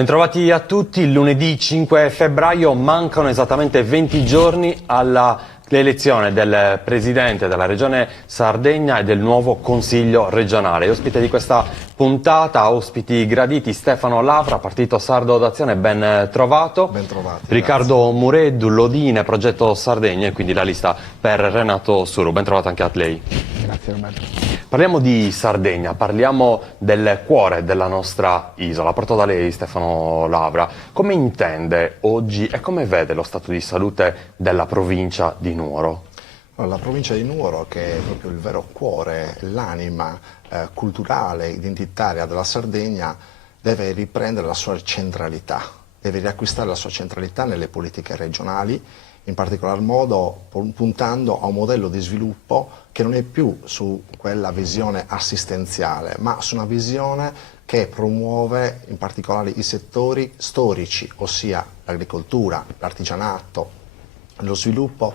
Bentrovati a tutti. Il lunedì 5 febbraio mancano esattamente 20 giorni all'elezione del Presidente della Regione Sardegna e del nuovo Consiglio regionale. Ospite di questa puntata, ospiti graditi, Stefano Lavra, Partito Sardo d'Azione, ben trovato. Ben trovati. Riccardo grazie. Mureddu, Lodine, Progetto Sardegna e quindi la lista per Renato Suru. Ben trovato anche a lei. Grazie Roberto. Parliamo di Sardegna, parliamo del cuore della nostra isola. Parto da lei, Stefano Lavra. Come intende oggi e come vede lo stato di salute della provincia di Nuoro? La provincia di Nuoro, che è proprio il vero cuore, l'anima culturale, identitaria della Sardegna, deve riprendere la sua centralità, deve riacquistare la sua centralità nelle politiche regionali, in particolar modo puntando a un modello di sviluppo che non è più su quella visione assistenziale, ma su una visione che promuove in particolare i settori storici, ossia l'agricoltura, l'artigianato, lo sviluppo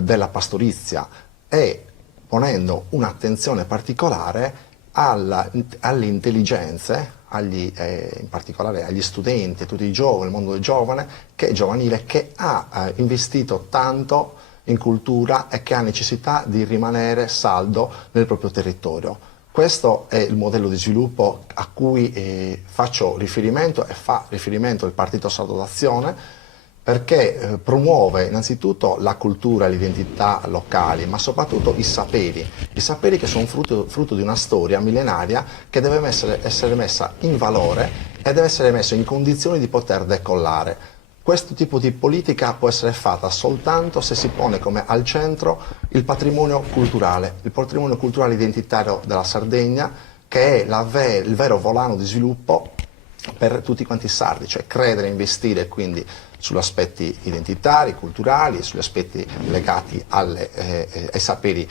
della pastorizia e ponendo un'attenzione particolare alle intelligenze, in particolare agli studenti, a tutti i giovani, il mondo giovanile che ha investito tanto in cultura e che ha necessità di rimanere saldo nel proprio territorio. Questo è il modello di sviluppo a cui faccio riferimento e fa riferimento il Partito Sardo d'Azione, perché promuove innanzitutto la cultura e l'identità locali, ma soprattutto i saperi che sono frutto di una storia millenaria che deve essere messa in valore e deve essere messa in condizioni di poter decollare. Questo tipo di politica può essere fatta soltanto se si pone come al centro il patrimonio culturale identitario della Sardegna, che è il vero volano di sviluppo per tutti quanti i sardi, cioè credere e investire quindi sugli aspetti identitari, culturali, sugli aspetti legati ai saperi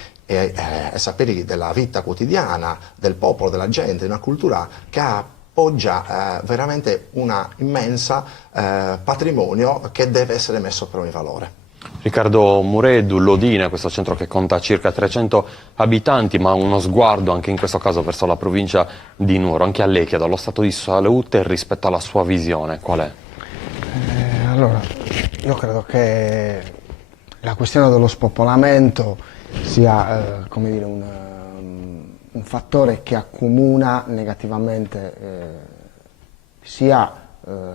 della vita quotidiana, del popolo, della gente, una cultura che appoggia veramente una immensa patrimonio che deve essere messo però in valore. Riccardo Mureddu, Lodine, questo centro che conta circa 300 abitanti, ma uno sguardo anche in questo caso verso la provincia di Nuoro. Anche a lei chiedo lo stato di salute rispetto alla sua visione, qual è? Allora, io credo che la questione dello spopolamento sia come dire, un fattore che accomuna negativamente sia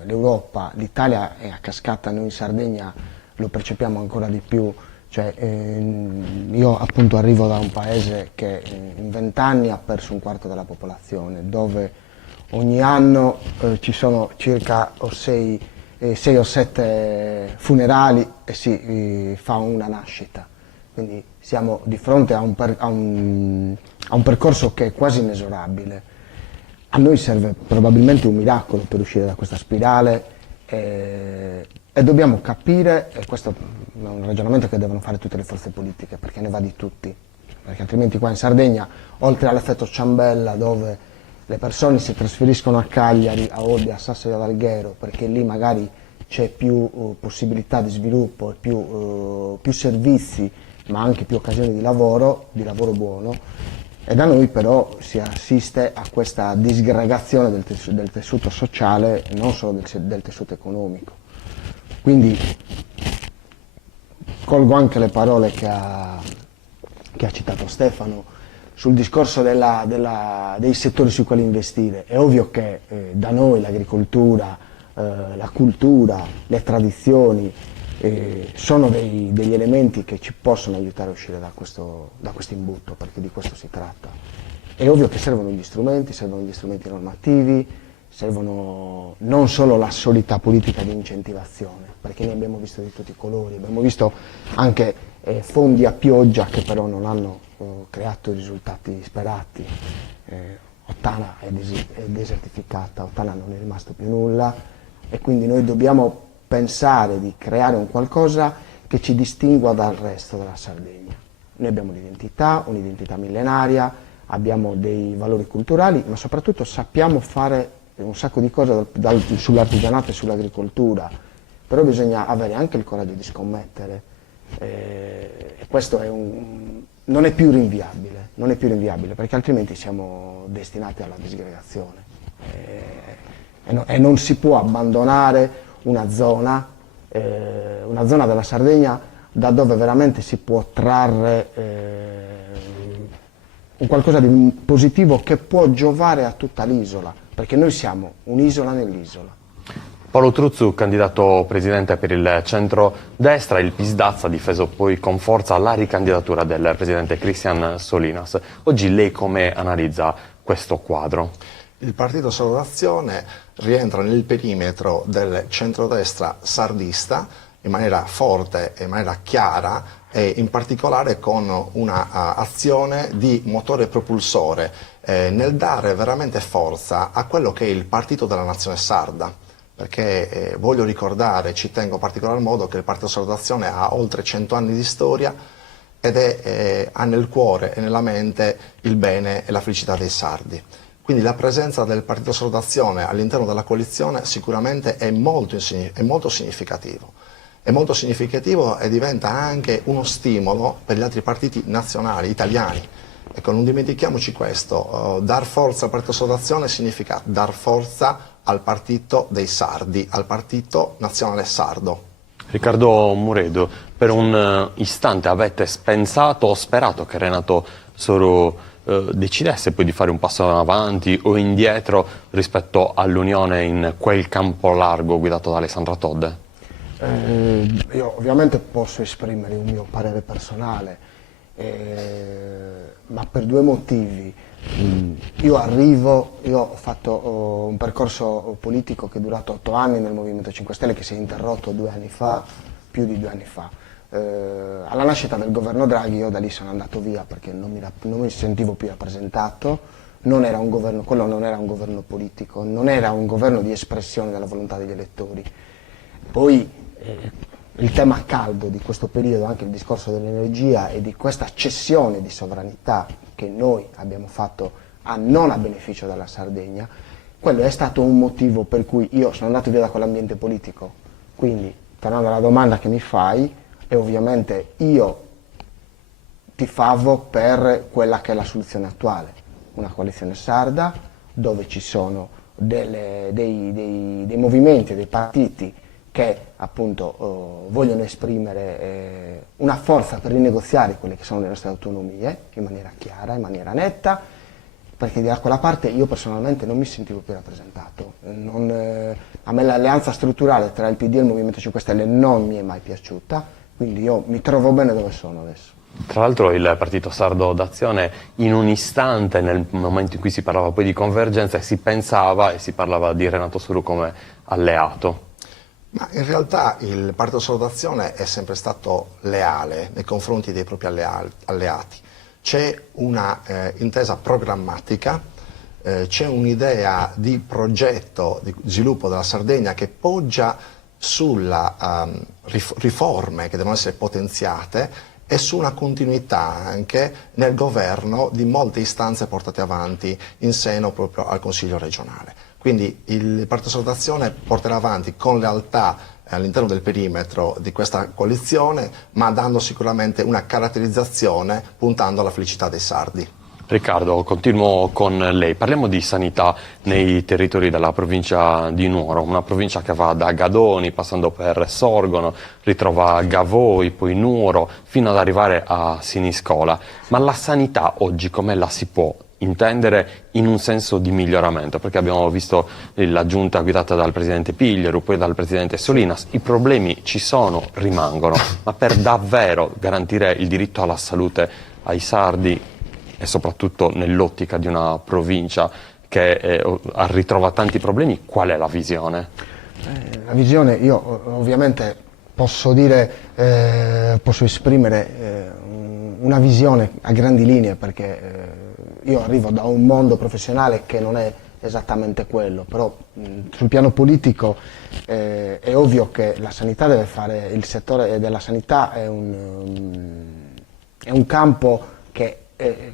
l'Europa, l'Italia e a cascata noi in Sardegna lo percepiamo ancora di più. Cioè, io appunto arrivo da un paese che in 20 anni ha perso un quarto della popolazione, dove ogni anno ci sono circa 6 o 7 funerali e si fa una nascita. Quindi siamo di fronte a un percorso che è quasi inesorabile. A noi serve probabilmente un miracolo per uscire da questa spirale e dobbiamo capire, e questo è un ragionamento che devono fare tutte le forze politiche, perché ne va di tutti, perché altrimenti qua in Sardegna, oltre all'effetto ciambella dove le persone si trasferiscono a Cagliari, a Olbia, a Sassari ad Alghero, perché lì magari c'è più possibilità di sviluppo, più servizi, ma anche più occasioni di lavoro buono, e da noi però si assiste a questa disgregazione del tessuto sociale, non solo del tessuto economico. Quindi colgo anche le parole che ha citato Stefano sul discorso dei settori sui quali investire. È ovvio che da noi l'agricoltura, la cultura, le tradizioni sono degli elementi che ci possono aiutare a uscire da questo imbuto, perché di questo si tratta. È ovvio che servono gli strumenti normativi, servono non solo la solita politica di incentivazione, perché ne abbiamo visto di tutti i colori, abbiamo visto anche fondi a pioggia che però non hanno creato i risultati sperati. Ottana è desertificata, Ottana non è rimasto più nulla e quindi noi dobbiamo pensare di creare un qualcosa che ci distingua dal resto della Sardegna. Noi abbiamo un'identità millenaria, abbiamo dei valori culturali, ma soprattutto sappiamo fare un sacco di cose sull'artigianato e sull'agricoltura, però bisogna avere anche il coraggio di scommettere e questo non è più rinviabile, perché altrimenti siamo destinati alla disgregazione. e non si può abbandonare una zona della Sardegna da dove veramente si può trarre un qualcosa di positivo che può giovare a tutta l'isola, perché noi siamo un'isola nell'isola. Paolo Truzzu, candidato presidente per il centro-destra, il PISDAZ ha difeso poi con forza la ricandidatura del presidente Cristian Solinas. Oggi lei come analizza questo quadro? Il Partito Sardo d'Azione rientra nel perimetro del centrodestra sardista in maniera forte e in maniera chiara e in particolare con una azione di motore propulsore nel dare veramente forza a quello che è il partito della nazione sarda. Perché voglio ricordare, ci tengo in particolar modo, che il Partito Sardo d'Azione ha oltre 100 anni di storia ed ha nel cuore e nella mente il bene e la felicità dei sardi. Quindi la presenza del Partito Sardo d'Azione all'interno della coalizione sicuramente è molto significativo. È molto significativo e diventa anche uno stimolo per gli altri partiti nazionali italiani. Ecco, non dimentichiamoci questo, dar forza al Partito Sardo d'Azione significa dar forza al partito dei sardi, al partito nazionale sardo. Riccardo Muredo, per un istante avete pensato o sperato che Renato Soru decidesse poi di fare un passo avanti o indietro rispetto all'unione in quel campo largo guidato da Alessandra Todde? Io ovviamente posso esprimere un mio parere personale, ma per due motivi. Io ho fatto un percorso politico che è durato 8 anni nel Movimento 5 Stelle, che si è interrotto 2 anni fa, più di 2 anni fa. Alla nascita del governo Draghi io da lì sono andato via perché non mi sentivo più rappresentato, quello non era un governo politico, non era un governo di espressione della volontà degli elettori. Poi il tema caldo di questo periodo, anche il discorso dell'energia e di questa cessione di sovranità che noi abbiamo fatto non a beneficio della Sardegna, quello è stato un motivo per cui io sono andato via da quell'ambiente politico. Quindi, tornando alla domanda che mi fai, e ovviamente io tifavo per quella che è la soluzione attuale, una coalizione sarda dove ci sono dei movimenti, dei partiti che appunto vogliono esprimere una forza per rinegoziare quelle che sono le nostre autonomie in maniera chiara, in maniera netta, perché da quella parte io personalmente non mi sentivo più rappresentato. A me l'alleanza strutturale tra il PD e il Movimento 5 Stelle non mi è mai piaciuta, quindi io mi trovo bene dove sono adesso. Tra l'altro il Partito Sardo d'Azione in un istante, nel momento in cui si parlava poi di convergenza, si pensava e si parlava di Renato Soru come alleato. Ma in realtà il Partito Sardo d'Azione è sempre stato leale nei confronti dei propri alleati. C'è una intesa programmatica, c'è un'idea di progetto di sviluppo della Sardegna che poggia sulle riforme che devono essere potenziate e su una continuità anche nel governo di molte istanze portate avanti in seno proprio al Consiglio regionale. Quindi il Partito Sardo d'Azione porterà avanti con lealtà all'interno del perimetro di questa coalizione, ma dando sicuramente una caratterizzazione puntando alla felicità dei sardi. Riccardo, continuo con lei. Parliamo di sanità nei territori della provincia di Nuoro, una provincia che va da Gadoni, passando per Sorgono, ritrova Gavoi, poi Nuoro, fino ad arrivare a Siniscola. Ma la sanità oggi come la si può intendere in un senso di miglioramento? Perché abbiamo visto la giunta guidata dal presidente Piglieru, poi dal presidente Solinas, i problemi ci sono, rimangono, ma per davvero garantire il diritto alla salute ai sardi e soprattutto nell'ottica di una provincia che ritrova tanti problemi, qual è la visione? La visione, io ovviamente posso esprimere una visione a grandi linee, perché io arrivo da un mondo professionale che non è esattamente quello, però sul piano politico è ovvio che la sanità deve fare, il settore della sanità è un campo che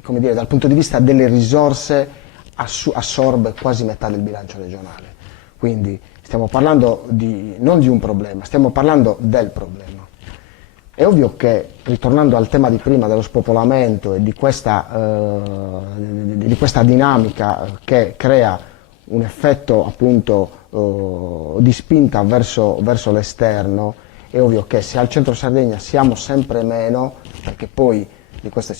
come dire, dal punto di vista delle risorse assorbe quasi metà del bilancio regionale. Quindi stiamo parlando non di un problema, stiamo parlando del problema. È ovvio che, ritornando al tema di prima dello spopolamento e di questa dinamica che crea un effetto appunto di spinta verso l'esterno, è ovvio che se al centro Sardegna siamo sempre meno, perché poi di questo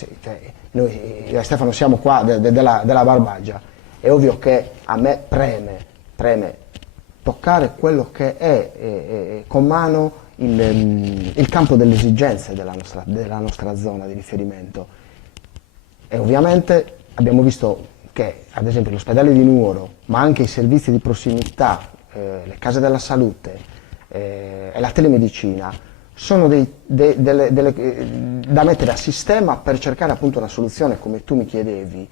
noi io e Stefano siamo qua della Barbagia, è ovvio che a me preme toccare quello che è con mano il campo delle esigenze della nostra zona di riferimento. E ovviamente abbiamo visto che ad esempio l'ospedale di Nuoro, ma anche i servizi di prossimità, le case della salute e la telemedicina sono da mettere a sistema per cercare appunto una soluzione, come tu mi chiedevi,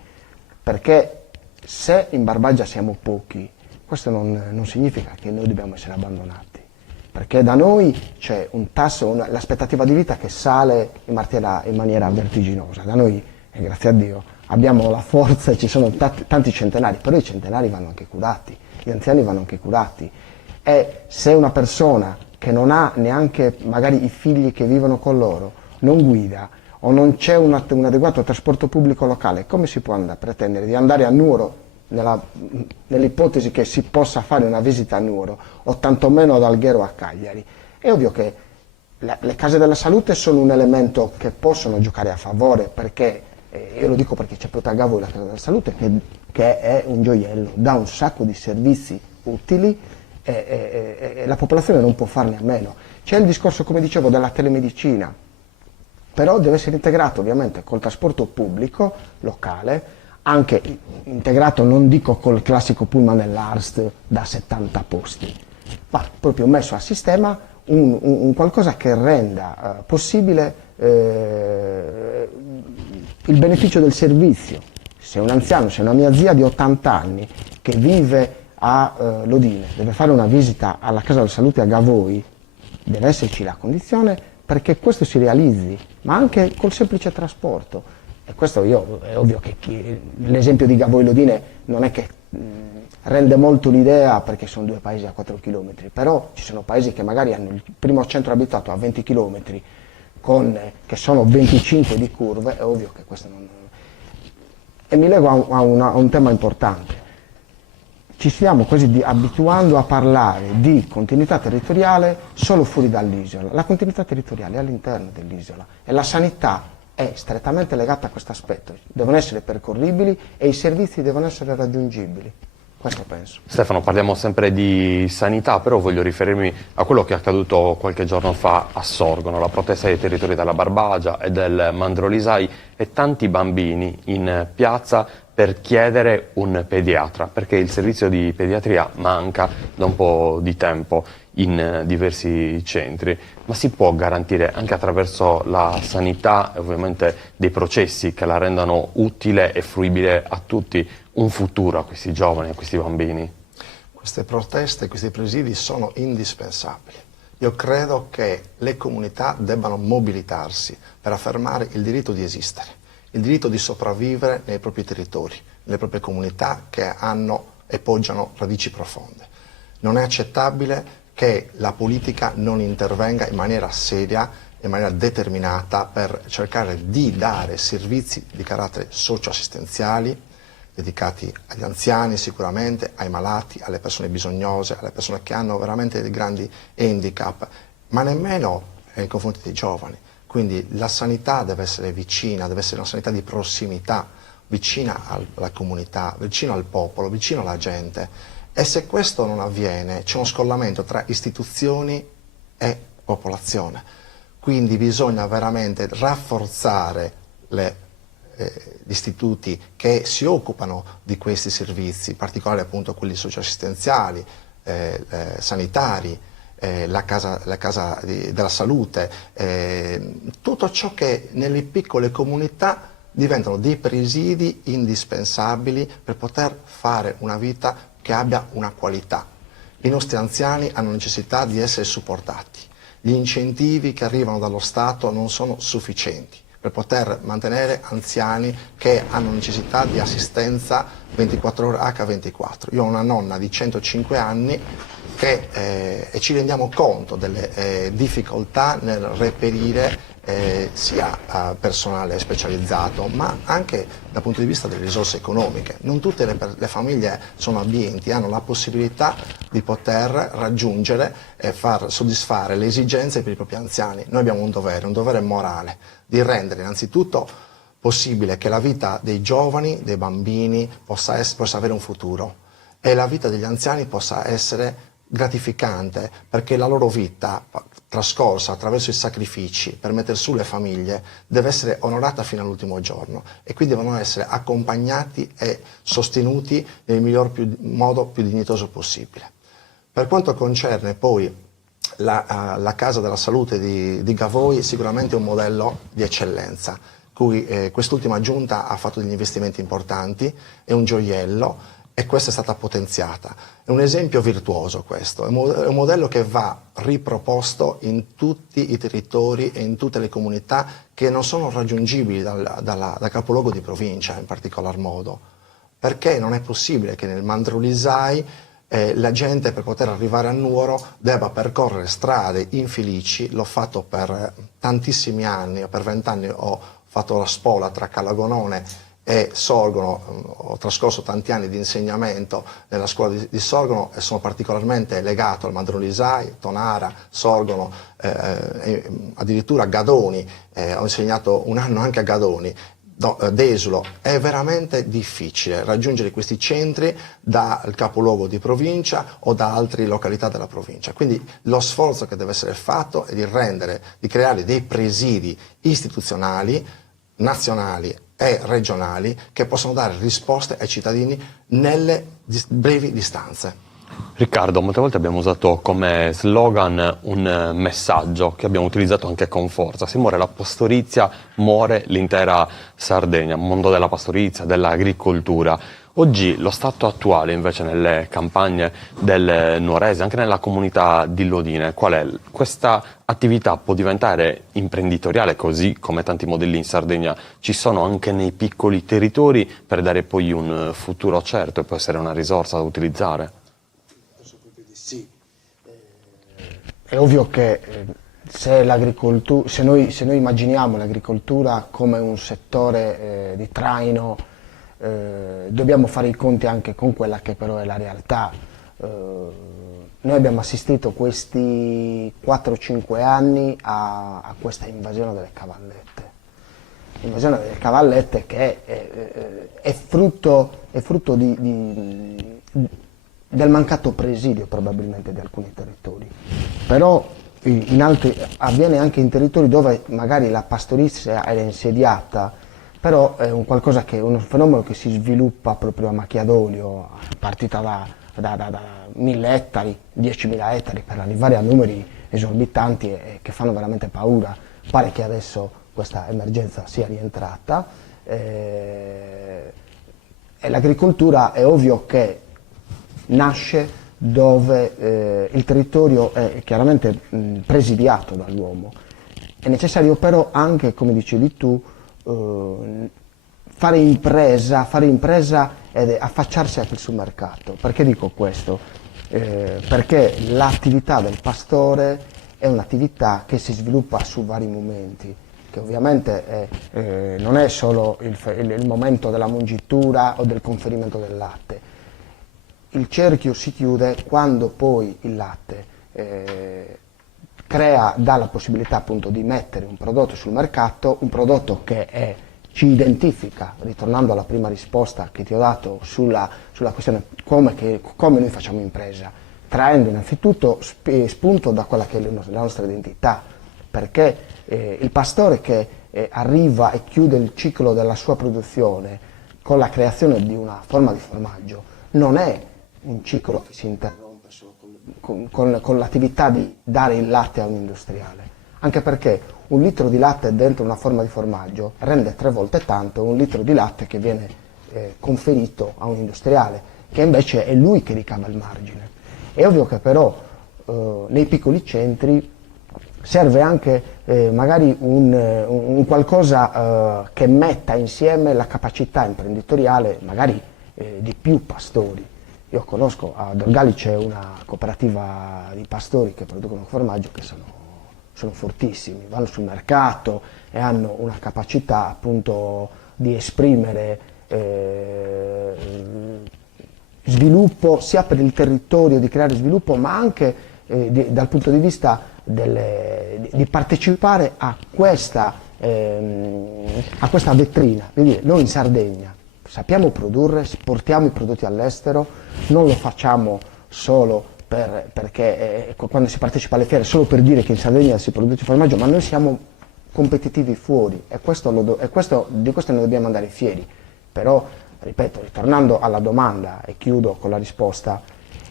perché se in Barbagia siamo pochi, questo non significa che noi dobbiamo essere abbandonati, perché da noi c'è un tasso, l'aspettativa di vita che sale in maniera vertiginosa. Da noi, grazie a Dio, abbiamo la forza e ci sono tanti centenari, però i centenari vanno anche curati, gli anziani vanno anche curati. E se una persona che non ha neanche magari i figli che vivono con loro, non guida o non c'è un adeguato trasporto pubblico locale, come si può pretendere di andare a Nuoro, nell'ipotesi che si possa fare una visita a Nuoro, o tantomeno ad Alghero o a Cagliari? È ovvio che le case della salute sono un elemento che possono giocare a favore, perché, io lo dico perché c'è proprio a Gavoi la casa della salute, che è un gioiello, dà un sacco di servizi utili e la popolazione non può farne a meno. C'è il discorso, come dicevo, della telemedicina, però deve essere integrato ovviamente col trasporto pubblico locale, anche integrato, non dico col classico pullman nell'Arst da 70 posti, ma proprio messo a sistema un qualcosa che renda possibile il beneficio del servizio. Se un anziano, se una mia zia di 80 anni che vive a Lodine deve fare una visita alla casa della salute a Gavoi, deve esserci la condizione perché questo si realizzi, ma anche col semplice trasporto. E questo è ovvio che l'esempio di Gavoi Lodine non è che rende molto l'idea, perché sono due paesi a 4 km, però ci sono paesi che magari hanno il primo centro abitato a 20 km che sono 25 di curve, è ovvio che questo non... E mi lego a un tema importante. Ci stiamo quasi abituando a parlare di continuità territoriale solo fuori dall'isola. La continuità territoriale è all'interno dell'isola e la sanità è strettamente legata a questo aspetto. Devono essere percorribili e i servizi devono essere raggiungibili. Questo penso. Stefano, parliamo sempre di sanità, però voglio riferirmi a quello che è accaduto qualche giorno fa a Sorgono, la protesta dei territori della Barbagia e del Mandrolisai e tanti bambini in piazza per chiedere un pediatra, perché il servizio di pediatria manca da un po' di tempo in diversi centri, ma si può garantire anche attraverso la sanità e ovviamente dei processi che la rendano utile e fruibile a tutti un futuro a questi giovani, a questi bambini? Queste proteste, questi presidi sono indispensabili. Io credo che le comunità debbano mobilitarsi per affermare il diritto di esistere, il diritto di sopravvivere nei propri territori, nelle proprie comunità che hanno e poggiano radici profonde. Non è accettabile che la politica non intervenga in maniera seria, in maniera determinata per cercare di dare servizi di carattere socio-assistenziali dedicati agli anziani sicuramente, ai malati, alle persone bisognose, alle persone che hanno veramente dei grandi handicap, ma nemmeno nei confronti dei giovani. Quindi la sanità deve essere vicina, deve essere una sanità di prossimità, vicina alla comunità, vicino al popolo, vicino alla gente. E se questo non avviene, c'è uno scollamento tra istituzioni e popolazione. Quindi bisogna veramente rafforzare gli istituti che si occupano di questi servizi, in particolare appunto quelli socioassistenziali, sanitari, la casa della salute, tutto ciò che nelle piccole comunità diventano dei presidi indispensabili per poter fare una vita che abbia una qualità. I nostri anziani hanno necessità di essere supportati. Gli incentivi che arrivano dallo Stato non sono sufficienti per poter mantenere anziani che hanno necessità di assistenza 24 ore H24. Io ho una nonna di 105 anni e ci rendiamo conto delle difficoltà nel reperire sia personale specializzato, ma anche dal punto di vista delle risorse economiche. Non tutte le famiglie sono abbienti, hanno la possibilità di poter raggiungere e far soddisfare le esigenze per i propri anziani. Noi abbiamo un dovere morale, di rendere innanzitutto possibile che la vita dei giovani, dei bambini possa avere un futuro e la vita degli anziani possa essere gratificante, perché la loro vita trascorsa attraverso i sacrifici per mettere su le famiglie deve essere onorata fino all'ultimo giorno e quindi devono essere accompagnati e sostenuti nel modo più dignitoso possibile. Per quanto concerne poi la Casa della Salute di Gavoi, sicuramente è un modello di eccellenza, cui quest'ultima giunta ha fatto degli investimenti importanti, è un gioiello e questa è stata potenziata. È un esempio virtuoso questo, è un modello che va riproposto in tutti i territori e in tutte le comunità che non sono raggiungibili dal capoluogo di provincia in particolar modo, perché non è possibile che nel Mandrolisai la gente per poter arrivare a Nuoro debba percorrere strade infelici. L'ho fatto per tantissimi anni, per 20 anni ho fatto la spola tra Calagonone e Sorgono, ho trascorso tanti anni di insegnamento nella scuola di Sorgono e sono particolarmente legato al Mandrolisai, Tonara, Sorgono, addirittura Gadoni, ho insegnato un anno anche a Gadoni, Desulo. È veramente difficile raggiungere questi centri dal capoluogo di provincia o da altre località della provincia, quindi lo sforzo che deve essere fatto è di creare dei presidi istituzionali, nazionali e regionali che possono dare risposte ai cittadini nelle brevi distanze. Riccardo, molte volte abbiamo usato come slogan un messaggio che abbiamo utilizzato anche con forza: se muore la pastorizia, muore l'intera Sardegna, mondo della pastorizia, dell'agricoltura. Oggi lo stato attuale invece nelle campagne del Nuorese, anche nella comunità di Lodine, qual è? Questa attività può diventare imprenditoriale, così come tanti modelli in Sardegna ci sono anche nei piccoli territori, per dare poi un futuro certo e può essere una risorsa da utilizzare? Sì. È ovvio che se noi immaginiamo l'agricoltura come un settore di traino, dobbiamo fare i conti anche con quella che però è la realtà. Noi abbiamo assistito questi 4-5 anni a questa invasione delle cavallette. L'invasione delle cavallette che è frutto del mancato presidio probabilmente di alcuni territori, però avviene anche in territori dove magari la pastorizia era insediata, però è un fenomeno che si sviluppa proprio a macchia d'olio, partita da 1000 ettari, 10.000 ettari, per arrivare a numeri esorbitanti e che fanno veramente paura. Pare che adesso questa emergenza sia rientrata e l'agricoltura è ovvio che nasce dove il territorio è chiaramente presidiato dall'uomo. È necessario però anche, come dicevi tu, fare impresa ed affacciarsi anche sul mercato. Perché dico questo? Perché l'attività del pastore è un'attività che si sviluppa su vari momenti, che ovviamente non è solo il momento della mungitura o del conferimento del latte. Il cerchio si chiude quando poi il latte dà la possibilità appunto di mettere un prodotto sul mercato, un prodotto che ci identifica, ritornando alla prima risposta che ti ho dato sulla questione come noi facciamo impresa, traendo innanzitutto spunto da quella che è la nostra identità, perché il pastore che arriva e chiude il ciclo della sua produzione con la creazione di una forma di formaggio non è un ciclo che si interrompe solo con l'attività di dare il latte a un industriale, anche perché un litro di latte dentro una forma di formaggio rende 3 volte tanto un litro di latte che viene conferito a un industriale, che invece è lui che ricava il margine. È ovvio che però nei piccoli centri serve anche magari un qualcosa che metta insieme la capacità imprenditoriale magari di più pastori. Io conosco, ad Orgali c'è una cooperativa di pastori che producono formaggio che sono sono fortissimi, vanno sul mercato e hanno una capacità appunto di esprimere sviluppo sia per il territorio, di creare sviluppo, ma anche dal punto di vista di partecipare a questa vetrina. Quindi noi in Sardegna sappiamo produrre, esportiamo i prodotti all'estero, non lo facciamo solo perché quando si partecipa alle fiere solo per dire che in Sardegna si produce formaggio, ma noi siamo competitivi fuori e di questo ne dobbiamo andare fieri. Però, ripeto, ritornando alla domanda e chiudo con la risposta,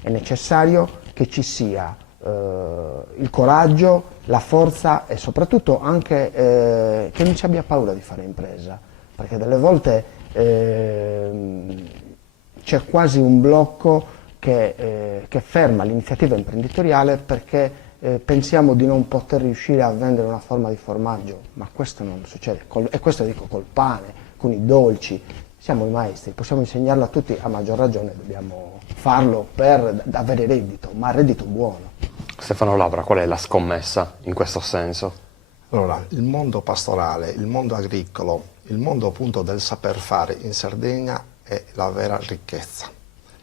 è necessario che ci sia il coraggio, la forza e soprattutto anche che non ci abbia paura di fare impresa, perché delle volte c'è quasi un blocco che ferma l'iniziativa imprenditoriale perché pensiamo di non poter riuscire a vendere una forma di formaggio, ma questo non succede, e questo dico col pane, con i dolci. Siamo i maestri, possiamo insegnarlo a tutti, a maggior ragione dobbiamo farlo per avere reddito, ma reddito buono. Stefano Lavra, qual è la scommessa in questo senso? Allora, il mondo pastorale, il mondo agricolo, il mondo appunto del saper fare in Sardegna è la vera ricchezza,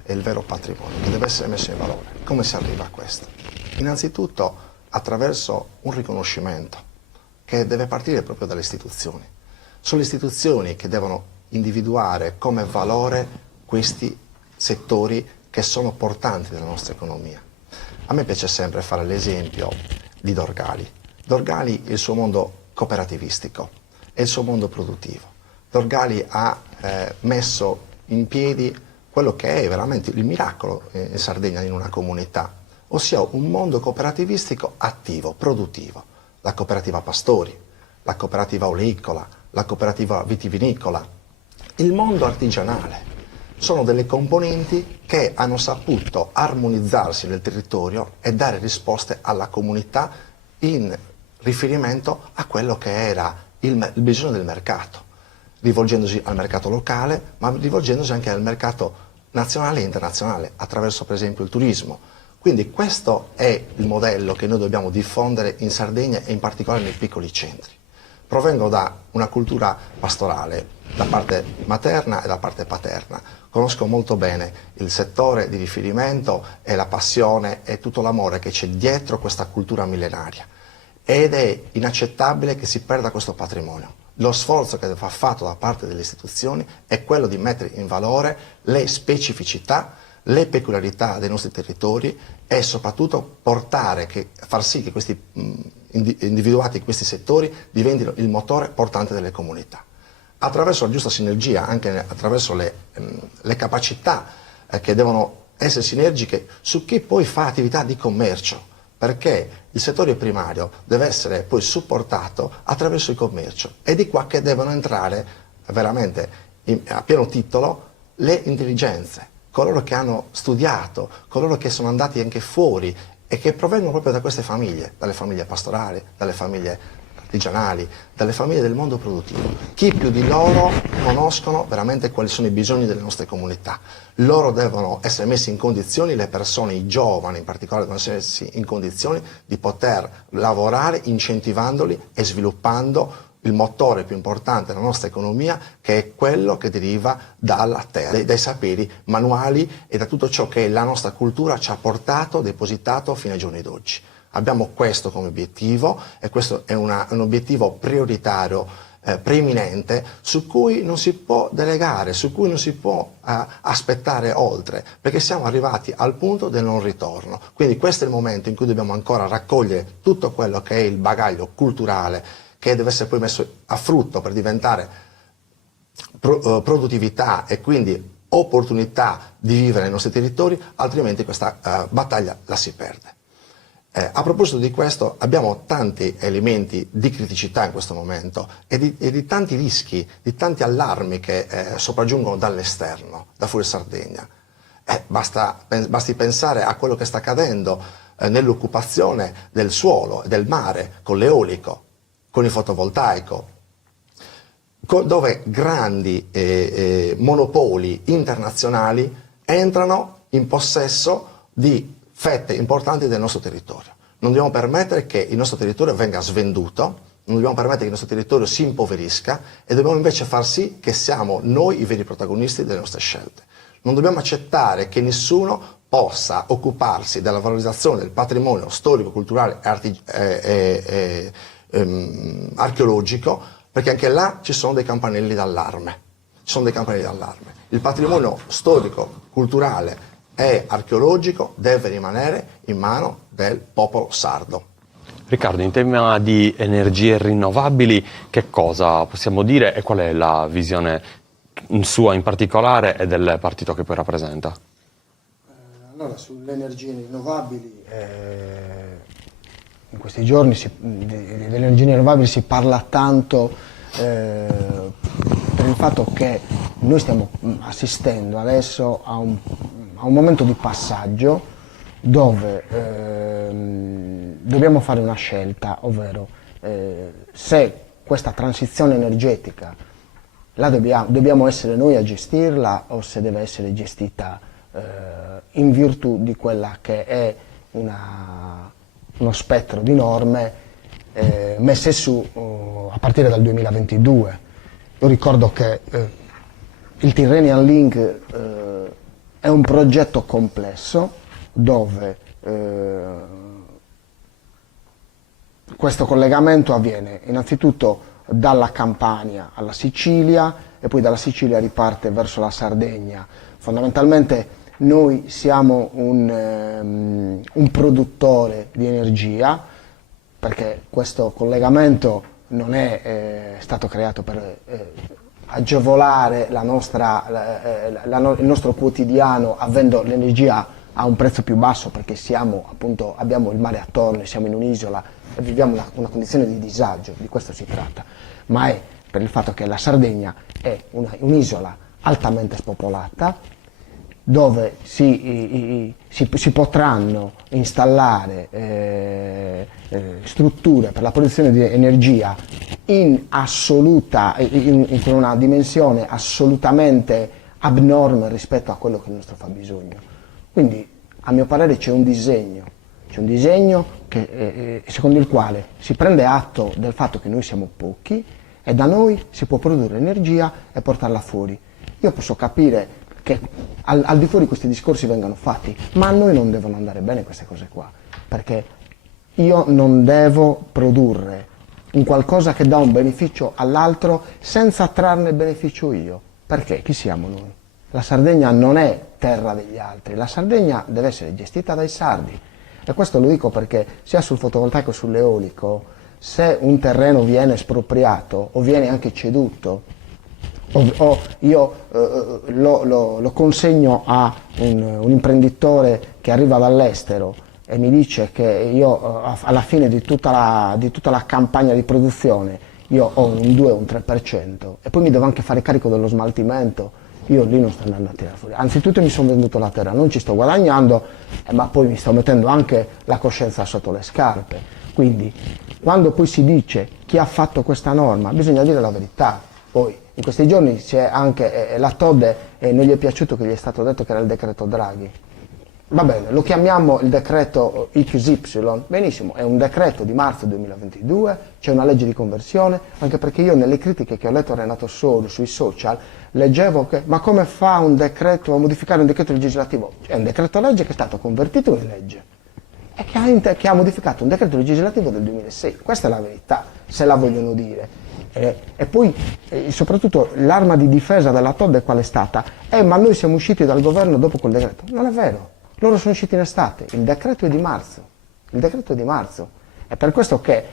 è il vero patrimonio che deve essere messo in valore. Come si arriva a questo? Innanzitutto attraverso un riconoscimento che deve partire proprio dalle istituzioni. Sono le istituzioni che devono individuare come valore questi settori che sono portanti della nostra economia. A me piace sempre fare l'esempio di Dorgali. Dorgali è il suo mondo cooperativistico, è il suo mondo produttivo. Dorgali ha messo in piedi quello che è veramente il miracolo in Sardegna in una comunità, ossia un mondo cooperativistico attivo, produttivo. La cooperativa pastori, la cooperativa oleicola, la cooperativa vitivinicola, il mondo artigianale. Sono delle componenti che hanno saputo armonizzarsi nel territorio e dare risposte alla comunità in riferimento a quello che era il bisogno del mercato, rivolgendosi al mercato locale, ma rivolgendosi anche al mercato nazionale e internazionale, attraverso per esempio il turismo. Quindi questo è il modello che noi dobbiamo diffondere in Sardegna e in particolare nei piccoli centri. Provengo da una cultura pastorale, da parte materna e da parte paterna. Conosco molto bene il settore di riferimento e la passione e tutto l'amore che c'è dietro questa cultura millenaria. Ed è inaccettabile che si perda questo patrimonio. Lo sforzo che va fatto da parte delle istituzioni è quello di mettere in valore le specificità, le peculiarità dei nostri territori e soprattutto far sì che questi individuati questi settori diventino il motore portante delle comunità. Attraverso la giusta sinergia, anche attraverso le capacità che devono essere sinergiche su chi poi fa attività di commercio, perché il settore primario deve essere poi supportato attraverso il commercio. È di qua che devono entrare veramente a pieno titolo le intelligenze, coloro che hanno studiato, coloro che sono andati anche fuori e che provengono proprio da queste famiglie, dalle famiglie pastorali, dalle famiglie artigianali, dalle famiglie del mondo produttivo. Chi più di loro conoscono veramente quali sono i bisogni delle nostre comunità. Loro devono essere messi in condizioni, le persone, i giovani in particolare, devono essere messi in condizioni di poter lavorare incentivandoli e sviluppando il motore più importante della nostra economia, che è quello che deriva dalla terra, dai saperi manuali e da tutto ciò che la nostra cultura ci ha portato, depositato fino ai giorni d'oggi. Abbiamo questo come obiettivo e questo è un obiettivo prioritario, preeminente, su cui non si può delegare, su cui non si può aspettare oltre, perché siamo arrivati al punto del non ritorno. Quindi questo è il momento in cui dobbiamo ancora raccogliere tutto quello che è il bagaglio culturale che deve essere poi messo a frutto per diventare produttività e quindi opportunità di vivere nei nostri territori, altrimenti questa battaglia la si perde. A proposito di questo, abbiamo tanti elementi di criticità in questo momento e di tanti rischi, di tanti allarmi che sopraggiungono dall'esterno, da fuori Sardegna. Basti pensare a quello che sta accadendo nell'occupazione del suolo e del mare con l'eolico, con il fotovoltaico, dove grandi monopoli internazionali entrano in possesso di fette importanti del nostro territorio. Non dobbiamo permettere che il nostro territorio venga svenduto, non dobbiamo permettere che il nostro territorio si impoverisca e dobbiamo invece far sì che siamo noi i veri protagonisti delle nostre scelte. Non dobbiamo accettare che nessuno possa occuparsi della valorizzazione del patrimonio storico, culturale e archeologico, perché anche là ci sono dei campanelli d'allarme. Ci sono dei campanelli d'allarme. Il patrimonio storico, culturale e archeologico deve rimanere in mano del popolo sardo. Riccardo, in tema di energie rinnovabili, che cosa possiamo dire e qual è la visione sua in particolare e del partito che poi rappresenta? Allora, sulle energie rinnovabili, in questi giorni delle energie rinnovabili si parla tanto per il fatto che noi stiamo assistendo adesso a un momento di passaggio dove dobbiamo fare una scelta, ovvero se questa transizione energetica dobbiamo essere noi a gestirla o se deve essere gestita in virtù di quella che è uno spettro di norme messe su a partire dal 2022. Io ricordo che il Tyrrhenian Link è un progetto complesso dove questo collegamento avviene innanzitutto dalla Campania alla Sicilia e poi dalla Sicilia riparte verso la Sardegna. Fondamentalmente noi siamo un produttore di energia, perché questo collegamento non è stato creato per agevolare il nostro quotidiano avendo l'energia a un prezzo più basso, perché abbiamo il mare attorno, siamo in un'isola e viviamo una condizione di disagio, di questo si tratta, ma è per il fatto che la Sardegna è un'isola altamente spopolata, dove si potranno installare strutture per la produzione di energia in una dimensione assolutamente abnorme rispetto a quello che il nostro fabbisogno. Quindi, a mio parere, c'è un disegno secondo il quale si prende atto del fatto che noi siamo pochi e da noi si può produrre energia e portarla fuori. Io posso capire che al di fuori questi discorsi vengano fatti, ma a noi non devono andare bene queste cose qua, perché io non devo produrre un qualcosa che dà un beneficio all'altro senza trarne beneficio io, perché chi siamo noi? La Sardegna non è terra degli altri, la Sardegna deve essere gestita dai sardi, e questo lo dico perché sia sul fotovoltaico che sull'eolico, se un terreno viene espropriato o viene anche ceduto, o io lo consegno a un imprenditore che arriva dall'estero e mi dice che io alla fine di tutta la campagna di produzione io ho un 2 o un 3% e poi mi devo anche fare carico dello smaltimento, io lì non sto andando a tirare fuori. Anzitutto mi sono venduto la terra, non ci sto guadagnando, ma poi mi sto mettendo anche la coscienza sotto le scarpe. Quindi quando poi si dice chi ha fatto questa norma bisogna dire la verità. Poi in questi giorni c'è anche la Todde e non gli è piaciuto che gli è stato detto che era il decreto Draghi. Va bene, lo chiamiamo il decreto XY, benissimo, è un decreto di marzo 2022, c'è una legge di conversione, anche perché io nelle critiche che ho letto a Renato Soru sui social leggevo che ma come fa un decreto a modificare un decreto legislativo? È un decreto legge che è stato convertito in legge e che ha modificato un decreto legislativo del 2006, questa è la verità, se la vogliono dire. E poi soprattutto l'arma di difesa della Todde qual è stata? Ma noi siamo usciti dal governo dopo quel decreto. Non è vero, loro sono usciti in estate, il decreto è di marzo, è per questo che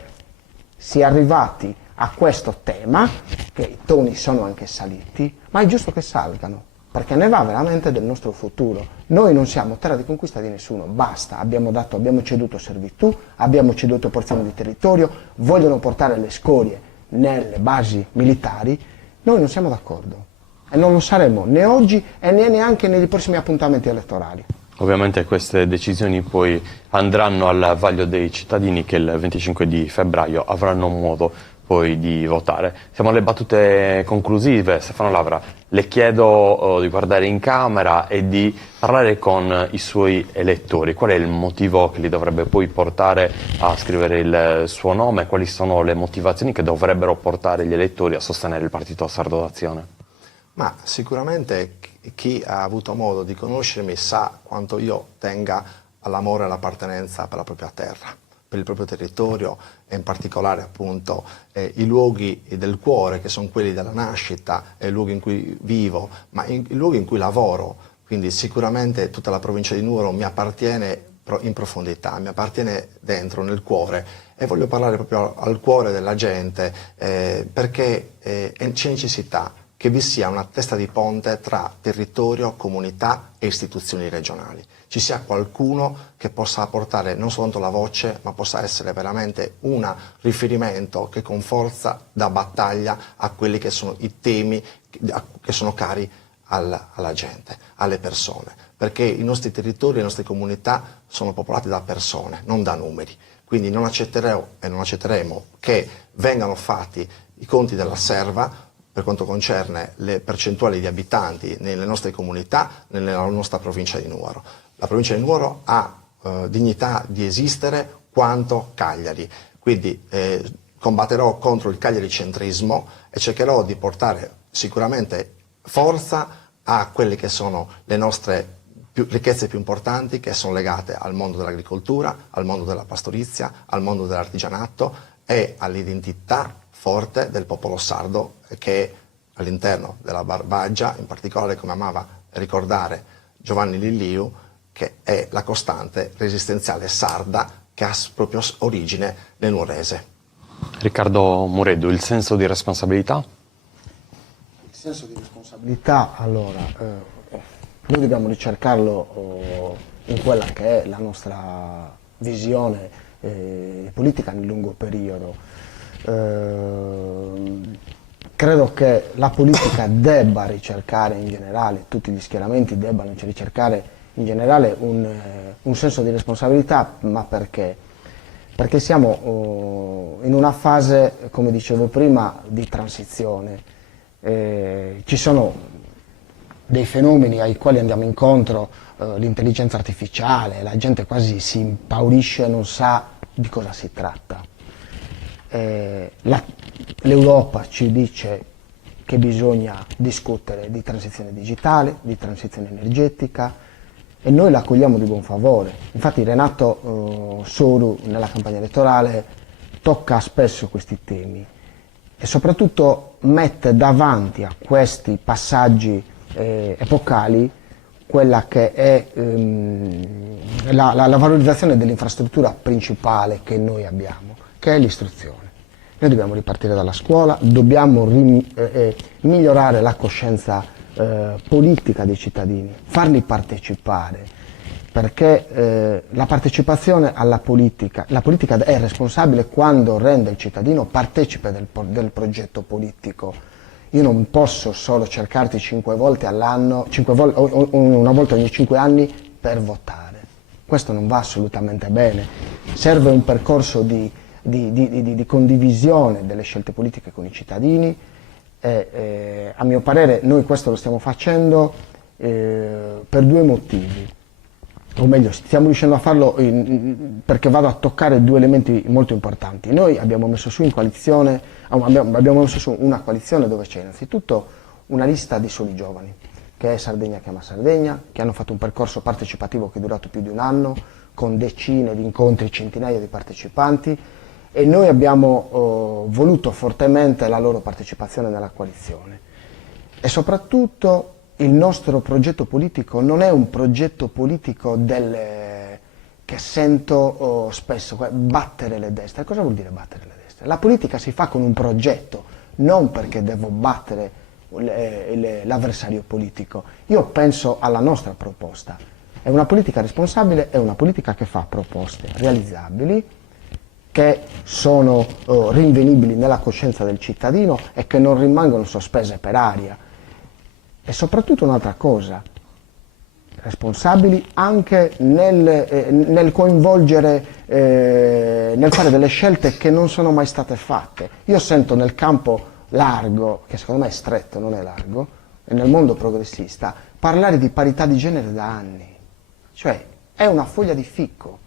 si è arrivati a questo tema, che i toni sono anche saliti, ma è giusto che salgano, perché ne va veramente del nostro futuro. Noi non siamo terra di conquista di nessuno, basta, abbiamo ceduto servitù, abbiamo ceduto porzioni di territorio, vogliono portare le scorie nelle basi militari, noi non siamo d'accordo e non lo saremo né oggi e né neanche nei prossimi appuntamenti elettorali. Ovviamente queste decisioni poi andranno al vaglio dei cittadini che il 25 di febbraio avranno modo poi di votare. Siamo alle battute conclusive. Stefano Lavra, le chiedo di guardare in camera e di parlare con i suoi elettori. Qual è il motivo che li dovrebbe poi portare a scrivere il suo nome? Quali sono le motivazioni che dovrebbero portare gli elettori a sostenere il Partito Sardo d'Azione? Ma sicuramente chi ha avuto modo di conoscermi sa quanto io tenga all'amore e all'appartenenza per la propria terra, per il proprio territorio e in particolare appunto i luoghi del cuore, che sono quelli della nascita, i luoghi in cui vivo, ma i luoghi in cui lavoro. Quindi sicuramente tutta la provincia di Nuoro mi appartiene in profondità, mi appartiene dentro, nel cuore, e voglio parlare proprio al cuore della gente perché c'è necessità che vi sia una testa di ponte tra territorio, comunità e istituzioni regionali. Ci sia qualcuno che possa portare non soltanto la voce, ma possa essere veramente un riferimento che con forza dà battaglia a quelli che sono i temi che sono cari alla gente, alle persone. Perché i nostri territori, le nostre comunità sono popolati da persone, non da numeri. Quindi non accetterò e non accetteremo che vengano fatti i conti della serva per quanto concerne le percentuali di abitanti nelle nostre comunità, nella nostra provincia di Nuoro. La provincia di Nuoro ha dignità di esistere quanto Cagliari, quindi combatterò contro il cagliaricentrismo e cercherò di portare sicuramente forza a quelle che sono le nostre ricchezze più importanti, che sono legate al mondo dell'agricoltura, al mondo della pastorizia, al mondo dell'artigianato e all'identità forte del popolo sardo, che all'interno della Barbagia, in particolare, come amava ricordare Giovanni Lilliu, che è la costante resistenziale sarda che ha proprio origine nel nuorese. Riccardo Mureddu, il senso di responsabilità? Il senso di responsabilità, allora, noi dobbiamo ricercarlo in quella che è la nostra visione politica nel lungo periodo. Credo che la politica debba ricercare in generale, tutti gli schieramenti debbano ricercare in generale un senso di responsabilità, ma perché? Perché siamo in una fase, come dicevo prima, di transizione. Ci sono dei fenomeni ai quali andiamo incontro, l'intelligenza artificiale, la gente quasi si impaurisce e non sa di cosa si tratta. L'Europa ci dice che bisogna discutere di transizione digitale, di transizione energetica, e noi la accogliamo di buon favore. Infatti Renato Soru nella campagna elettorale tocca spesso questi temi e soprattutto mette davanti a questi passaggi epocali quella che è la valorizzazione dell'infrastruttura principale che noi abbiamo, che è l'istruzione. Noi dobbiamo ripartire dalla scuola, dobbiamo migliorare la coscienza politica dei cittadini, farli partecipare, perché la partecipazione alla politica, la politica è responsabile quando rende il cittadino partecipe del progetto politico. Io non posso solo cercarti 5 volte all'anno, una volta ogni 5 anni per votare. Questo non va assolutamente bene. Serve un percorso di condivisione delle scelte politiche con i cittadini e a mio parere noi questo lo stiamo facendo per 2 motivi, o meglio stiamo riuscendo a farlo perché vado a toccare 2 elementi molto importanti. Noi abbiamo messo su una coalizione dove c'è innanzitutto una lista di soli giovani, che è Sardegna Chiama Sardegna, che hanno fatto un percorso partecipativo che è durato più di 1 anno, con decine di incontri, centinaia di partecipanti, e noi abbiamo voluto fortemente la loro partecipazione nella coalizione. E soprattutto il nostro progetto politico non è un progetto politico che sento spesso, battere le destre. Cosa vuol dire battere le destre? La politica si fa con un progetto, non perché devo battere l'avversario politico. Io penso alla nostra proposta. È una politica responsabile, è una politica che fa proposte realizzabili, che sono rinvenibili nella coscienza del cittadino e che non rimangono sospese per aria. E soprattutto un'altra cosa, responsabili anche nel coinvolgere, nel fare delle scelte che non sono mai state fatte. Io sento nel campo largo, che secondo me è stretto, non è largo, e nel mondo progressista, parlare di parità di genere da anni. Cioè, è una foglia di ficco.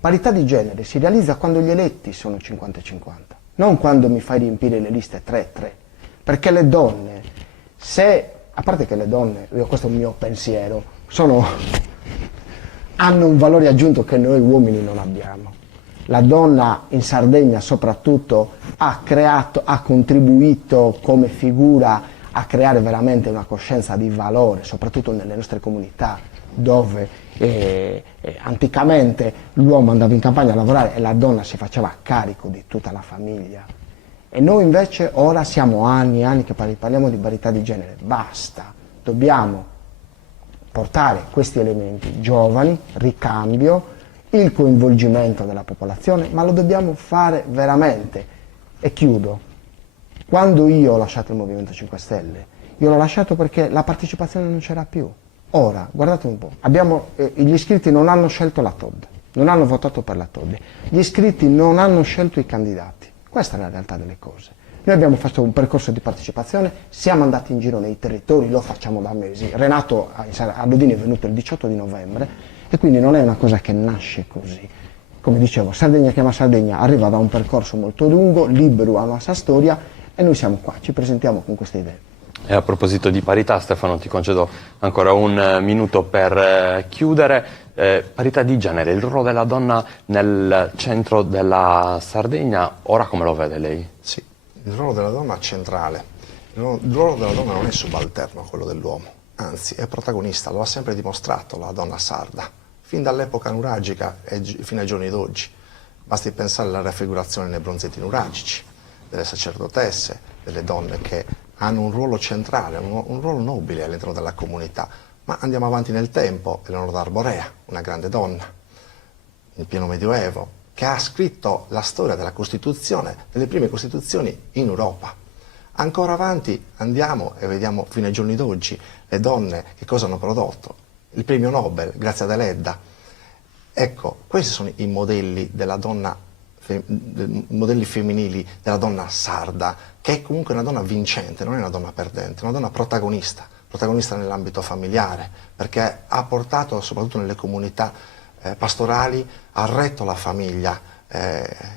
Parità di genere si realizza quando gli eletti sono 50-50, non quando mi fai riempire le liste 3-3. Perché le donne, a parte che le donne, questo è un mio pensiero, hanno un valore aggiunto che noi uomini non abbiamo. La donna in Sardegna soprattutto ha contribuito come figura a creare veramente una coscienza di valore, soprattutto nelle nostre comunità, dove anticamente l'uomo andava in campagna a lavorare e la donna si faceva carico di tutta la famiglia. E noi invece ora siamo anni e anni che parliamo di parità di genere. Basta, dobbiamo portare questi elementi giovani, ricambio, il coinvolgimento della popolazione, ma lo dobbiamo fare veramente. E chiudo. Quando io ho lasciato il Movimento 5 Stelle, io l'ho lasciato perché la partecipazione non c'era più. Ora, guardate un po', gli iscritti non hanno scelto la TOD, non hanno votato per la TOD, gli iscritti non hanno scelto i candidati. Questa è la realtà delle cose. Noi abbiamo fatto un percorso di partecipazione, siamo andati in giro nei territori, lo facciamo da mesi. Renato a Lodini è venuto il 18 di novembre e quindi non è una cosa che nasce così. Come dicevo, Sardegna chiama Sardegna arriva da un percorso molto lungo, Liberu ha una sua storia e noi siamo qua, ci presentiamo con queste idee. E a proposito di parità, Stefano, ti concedo ancora un minuto per chiudere. Parità di genere, il ruolo della donna nel centro della Sardegna, ora come lo vede lei? Sì, il ruolo della donna è centrale. Il ruolo della donna non è subalterno a quello dell'uomo, anzi è protagonista, lo ha sempre dimostrato la donna sarda, fin dall'epoca nuragica e fino ai giorni d'oggi. Basti pensare alla raffigurazione nei bronzetti nuragici, delle sacerdotesse, delle donne che hanno un ruolo centrale, un ruolo nobile all'interno della comunità. Ma andiamo avanti nel tempo, Eleonora d'Arborea, una grande donna, nel pieno Medioevo, che ha scritto la storia della Costituzione, delle prime Costituzioni in Europa. Ancora avanti andiamo e vediamo fino ai giorni d'oggi le donne che cosa hanno prodotto. Il premio Nobel, grazie ad Eledda. Ecco, questi sono i modelli della donna, modelli femminili della donna sarda, che è comunque una donna vincente, non è una donna perdente, è una donna protagonista nell'ambito familiare, perché ha portato, soprattutto nelle comunità pastorali, ha retto la famiglia.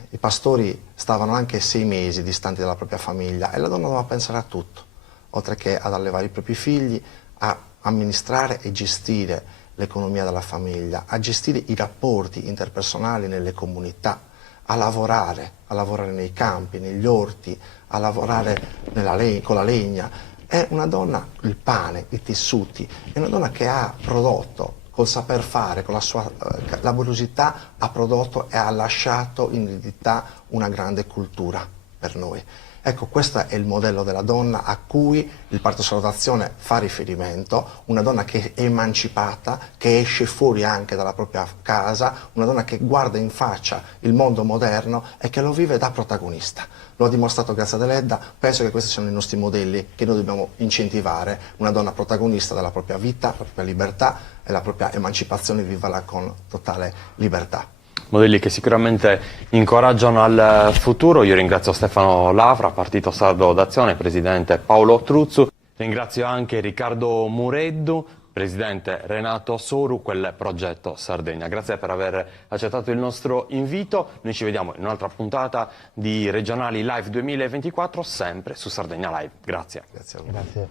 I pastori stavano anche 6 mesi distanti dalla propria famiglia e la donna doveva pensare a tutto, oltre che ad allevare i propri figli, a amministrare e gestire l'economia della famiglia, a gestire i rapporti interpersonali nelle comunità, a lavorare nei campi, negli orti, a lavorare con la legna. È una donna, il pane, i tessuti, è una donna che ha prodotto, col saper fare, con la sua laboriosità, ha prodotto e ha lasciato in eredità una grande cultura per noi. Ecco, questo è il modello della donna a cui il Partito Sardo d'Azione fa riferimento, una donna che è emancipata, che esce fuori anche dalla propria casa, una donna che guarda in faccia il mondo moderno e che lo vive da protagonista. Lo ha dimostrato grazie ad Eledda, penso che questi siano i nostri modelli che noi dobbiamo incentivare, una donna protagonista della propria vita, la propria libertà e la propria emancipazione, viverla con totale libertà. Modelli che sicuramente incoraggiano al futuro. Io ringrazio Stefano Lavra, Partito Sardo d'Azione, Presidente Paolo Truzzu. Ringrazio anche Riccardo Mureddu, Presidente Renato Soru, quel progetto Sardegna. Grazie per aver accettato il nostro invito. Noi ci vediamo in un'altra puntata di Regionali Live 2024, sempre su Sardegna Live. Grazie. Grazie a voi. Grazie.